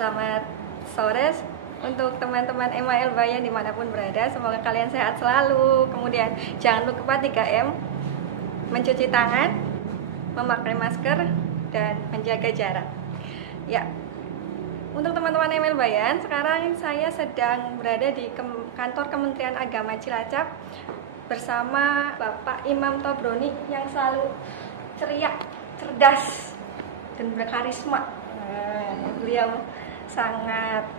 Selamat sore untuk teman-teman MAL Bayan dimanapun berada. Semoga kalian sehat selalu. Kemudian jangan lupa 3M, mencuci tangan, memakai masker, dan menjaga jarak. Ya, untuk teman-teman MAL Bayan, sekarang saya sedang berada di kantor Kementerian Agama Cilacap bersama Bapak Imam Tobroni yang selalu ceria, cerdas, dan berkarisma. Beliau sangat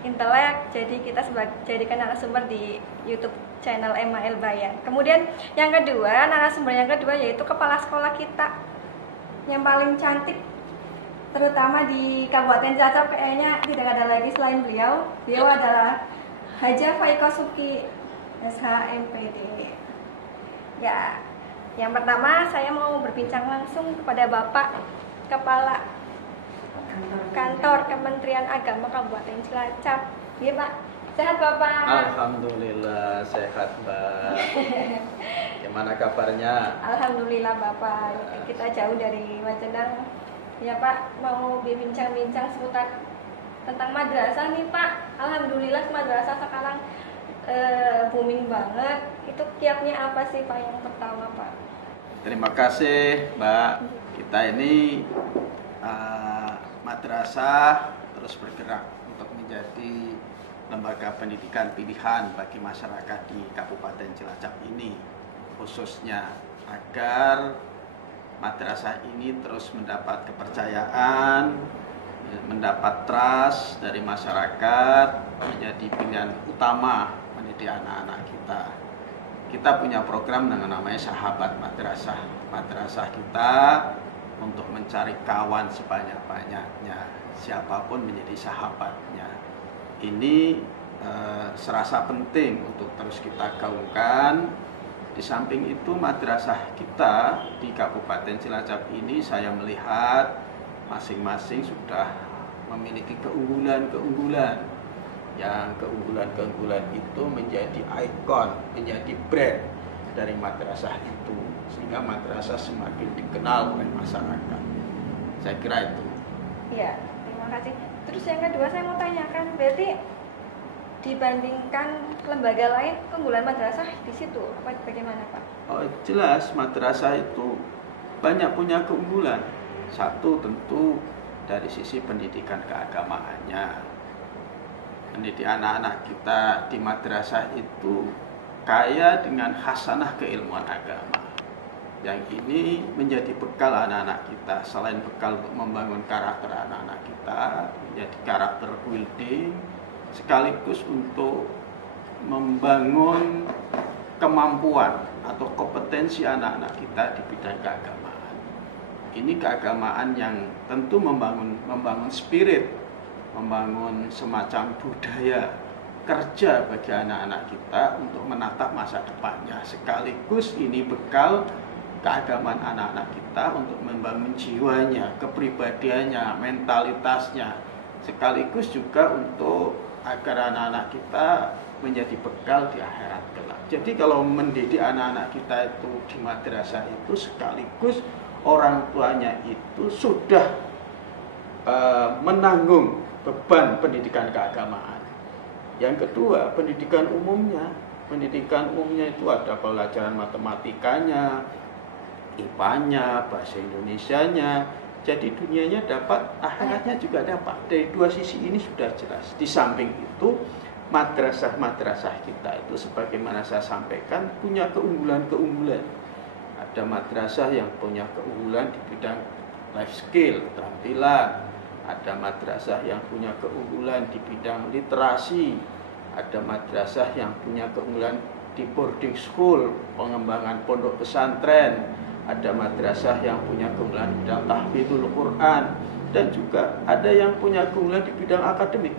intelek, jadi kita jadikan narasumber di YouTube channel MAL Bayan. Kemudian yang kedua, narasumber yang kedua yaitu kepala sekolah kita yang paling cantik, terutama di Kabupaten Cilacap. Kayaknya tidak ada lagi selain beliau. Beliau adalah Haja Faiko Suki, SHMPD. Ya, yang pertama saya mau berbincang langsung kepada Bapak Kepala Kantor Kementerian Agama Kabupaten Cilacap. Iya Pak, sehat Bapak? Alhamdulillah sehat Mbak. Gimana kabarnya? Alhamdulillah Bapak, kita jauh dari Majenang. Ya Pak, mau bincang-bincang seputar tentang madrasah nih Pak. Alhamdulillah madrasah sekarang booming banget. Itu kiatnya apa sih Pak yang pertama Pak? Terima kasih Mbak. Kita ini madrasah terus bergerak untuk menjadi lembaga pendidikan pilihan bagi masyarakat di Kabupaten Cilacap ini, khususnya agar madrasah ini terus mendapat kepercayaan, mendapat trust dari masyarakat, menjadi pilihan utama mendidik anak-anak kita. Kita punya program dengan namanya Sahabat Madrasah. Madrasah kita untuk mencari kawan sebanyak-banyaknya, siapapun menjadi sahabatnya. Ini serasa penting untuk terus kita gaungkan. Di samping itu madrasah kita di Kabupaten Cilacap ini saya melihat masing-masing sudah memiliki keunggulan-keunggulan. Yang keunggulan-keunggulan itu menjadi ikon, menjadi brand dari madrasah itu, sehingga madrasah semakin dikenal oleh masyarakat. Saya kira itu. Iya, terima kasih. Terus yang kedua saya mau tanyakan, berarti dibandingkan lembaga lain, keunggulan madrasah di situ apa bagaimana Pak? Oh, jelas madrasah itu banyak punya keunggulan. Satu tentu dari sisi pendidikan keagamaannya. Mendidik anak-anak kita di madrasah itu kaya dengan hasanah keilmuan agama. Yang ini menjadi bekal anak-anak kita. Selain bekal untuk membangun karakter anak-anak kita, menjadi karakter building, sekaligus untuk membangun kemampuan atau kompetensi anak-anak kita di bidang keagamaan. Ini keagamaan yang tentu membangun spirit, membangun semacam budaya kerja bagi anak-anak kita untuk menatap masa depannya. Sekaligus ini bekal keagamaan anak-anak kita untuk membangun jiwanya, kepribadiannya, mentalitasnya. Sekaligus juga untuk agar anak-anak kita menjadi bekal di akhirat kelak. Jadi kalau mendidik anak-anak kita itu di madrasah itu sekaligus orang tuanya itu sudah menanggung beban pendidikan keagamaan. Yang kedua, pendidikan umumnya. Pendidikan umumnya itu ada pelajaran matematikanya, IPA-nya, bahasa Indonesianya. Jadi dunianya dapat, akhiratnya juga dapat. Dari dua sisi ini sudah jelas. Di samping itu, madrasah-madrasah kita itu sebagaimana saya sampaikan punya keunggulan-keunggulan. Ada madrasah yang punya keunggulan di bidang life skill, keterampilan. Ada madrasah yang punya keunggulan di bidang literasi. Ada madrasah yang punya keunggulan di boarding school, pengembangan pondok pesantren. Ada madrasah yang punya keunggulan di bidang tahfidzul Quran. Dan juga ada yang punya keunggulan di bidang akademik.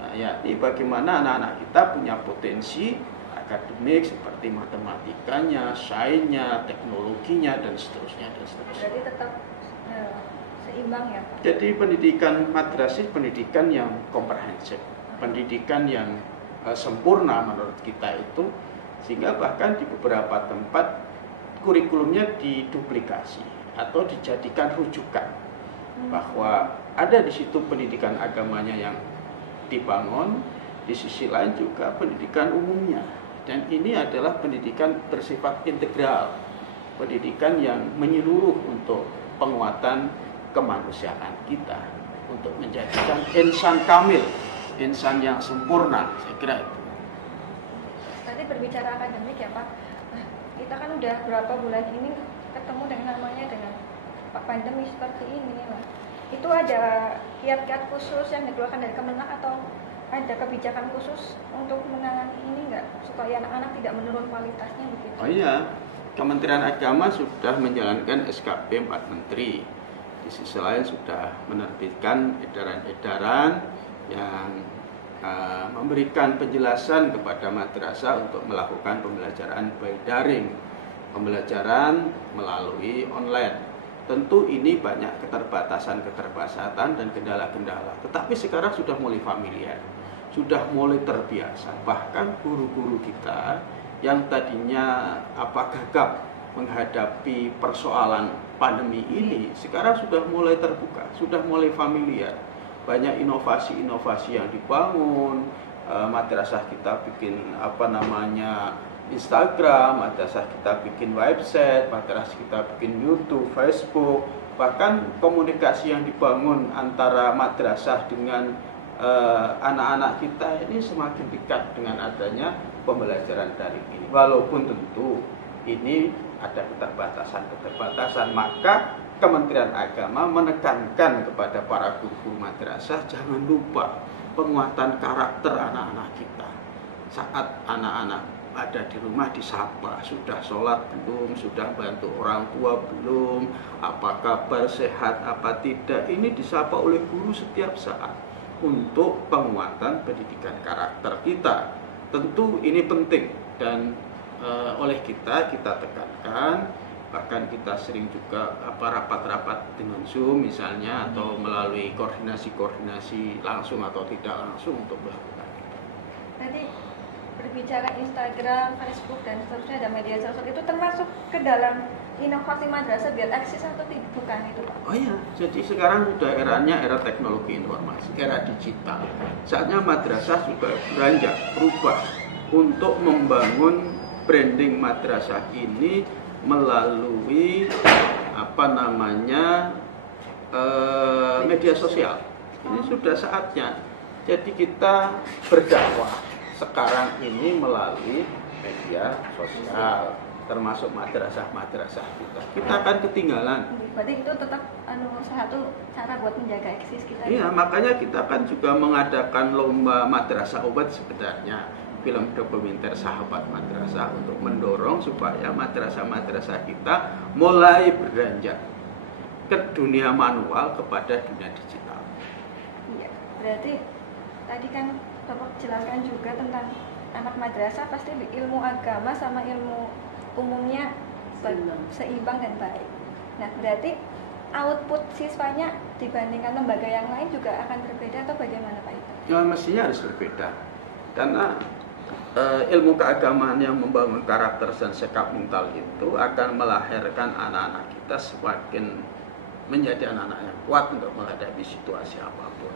Nah, yakni bagaimana anak-anak kita punya potensi akademik seperti matematikanya, sainsnya, teknologinya, dan seterusnya, dan seterusnya. Berarti tetap seimbang ya Pak? Jadi pendidikan madrasah pendidikan yang komprehensif, pendidikan yang sempurna menurut kita itu, sehingga bahkan di beberapa tempat kurikulumnya diduplikasi atau dijadikan rujukan. bahwa ada di situ pendidikan agamanya yang dibangun, di sisi lain juga pendidikan umumnya. Dan ini adalah pendidikan bersifat integral, pendidikan yang menyeluruh untuk penguatan kemanusiaan kita, untuk menjadikan insan kamil, insan yang sempurna, saya kira itu. Tadi berbicara akademik ya Pak, nah, kita kan udah berapa bulan ini ketemu dengan pandemi seperti ini lah. Itu ada kiat-kiat khusus yang dikeluarkan dari Kemenak atau ada kebijakan khusus untuk menangani ini nggak, supaya anak-anak tidak menurun kualitasnya begitu? Oh iya, Kementerian Agama sudah menjalankan SKP 4 Menteri. Di sisi lain sudah menerbitkan edaran-edaran yang memberikan penjelasan kepada madrasah untuk melakukan pembelajaran by daring, pembelajaran melalui online. Tentu ini banyak keterbatasan dan kendala-kendala. Tetapi sekarang sudah mulai familiar, sudah mulai terbiasa. Bahkan guru-guru kita yang tadinya gagap menghadapi persoalan pandemi ini, sekarang sudah mulai terbuka, sudah mulai familiar. Banyak inovasi-inovasi yang dibangun. Madrasah kita bikin Instagram, madrasah kita bikin website, madrasah kita bikin YouTube, Facebook. Bahkan komunikasi yang dibangun antara madrasah dengan anak-anak kita ini semakin dekat dengan adanya pembelajaran daring ini. Walaupun tentu ini ada keterbatasan, maka Kementerian Agama menekankan kepada para guru madrasah jangan lupa penguatan karakter anak-anak kita. Saat anak-anak ada di rumah disapa, sudah sholat belum, sudah bantu orang tua belum, apa kabar, sehat apa tidak, ini disapa oleh guru setiap saat untuk penguatan pendidikan karakter kita. Tentu ini penting dan oleh kita tekankan, bahkan kita sering juga rapat-rapat dengan Zoom misalnya, atau melalui koordinasi langsung atau tidak langsung untuk melakukan itu. Tadi berbicara Instagram, Facebook dan seterusnya, ada media sosial, itu termasuk ke dalam inovasi madrasah biar eksis atau tidak, bukan itu Pak? Oh iya, jadi sekarang sudah eranya era teknologi informasi, era digital. Saatnya madrasah juga beranjak, berubah untuk membangun branding madrasah ini melalui media sosial. Ini sudah saatnya. Jadi kita berdakwah sekarang ini melalui media sosial, termasuk madrasah kita. Kita akan ketinggalan. Berarti itu tetap satu cara buat menjaga eksis kita. Iya, makanya kita kan juga mengadakan lomba madrasah obat sebenarnya, film dokumenter Sahabat Madrasah, untuk mendorong supaya madrasah-madrasah kita mulai beranjak ke dunia manual kepada dunia digital. Iya, berarti tadi kan Bapak jelaskan juga tentang anak madrasah pasti ilmu agama sama ilmu umumnya seimbang dan baik. Nah, berarti output siswanya dibandingkan lembaga yang lain juga akan berbeda atau bagaimana Pak itu? Ya, mestinya harus berbeda. Karena ilmu keagamaan yang membangun karakter dan sikap mental itu akan melahirkan anak-anak kita semakin menjadi anak-anak yang kuat untuk menghadapi situasi apapun,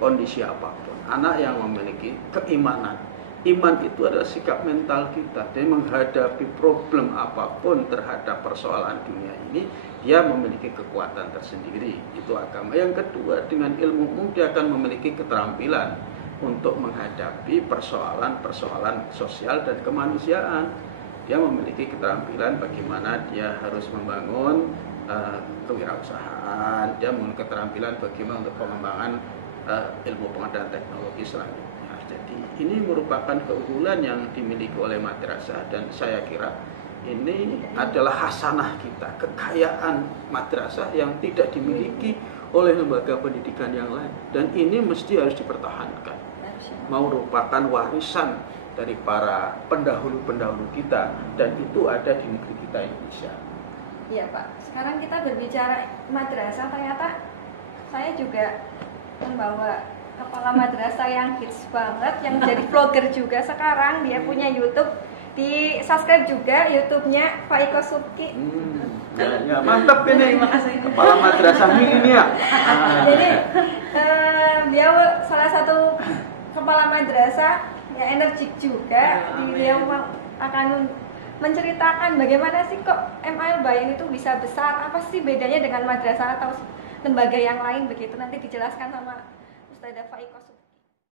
kondisi apapun. Anak yang memiliki keimanan. Iman itu adalah sikap mental kita. Dia menghadapi problem apapun terhadap persoalan dunia ini, dia memiliki kekuatan tersendiri. Itu agama. Yang kedua, dengan ilmu umum dia akan memiliki keterampilan untuk menghadapi persoalan-persoalan sosial dan kemanusiaan. Dia memiliki keterampilan bagaimana dia harus membangun kewirausahaan. Dia memiliki keterampilan bagaimana untuk pengembangan ilmu pengetahuan teknologi selanjutnya. Jadi ini merupakan keunggulan yang dimiliki oleh madrasah, dan saya kira ini adalah hasanah kita, kekayaan madrasah yang tidak dimiliki oleh lembaga pendidikan yang lain, dan ini mesti harus dipertahankan. Merupakan warisan dari para pendahulu-pendahulu kita, dan itu ada di negeri kita Indonesia. Iya Pak, sekarang kita berbicara madrasah, ternyata saya juga membawa kepala madrasah yang hits banget, yang jadi vlogger juga sekarang. Dia punya YouTube Di subscribe juga YouTube-nya Faiko Subki. Ya, mantap ini. Terima kasih. Kepala madrasah ini ya. Jadi beliau salah satu kepala madrasah yang energik juga. Beliau akan menceritakan bagaimana sih kok MA Al-Bayan itu bisa besar, apa sih bedanya dengan madrasah atau lembaga yang lain begitu. Nanti dijelaskan sama Ustazah Faiko Subki.